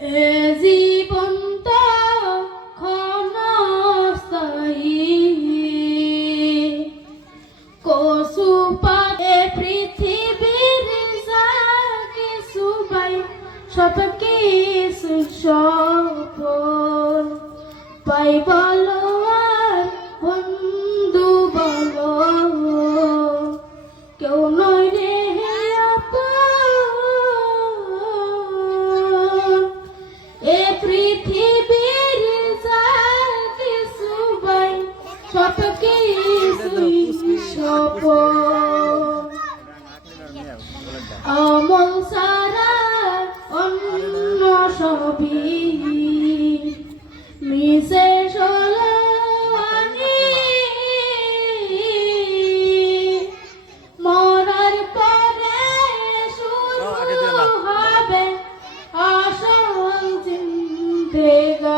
এ জীবন তো ক্ষণস্থায়ী, কচু পাতে পৃথিবীর যা কিছু পাই সব কিছু সফল পাই বলো আর বন্ধু বলো, কেউ নয় রে আপন। এ পৃথিবীর যা কিছু পাই সব কিছুই সফল, আমল সারা অন্য সবই মিশে সোলানি, মরার পরে শুরু হবে আসল জিন্দেগানি।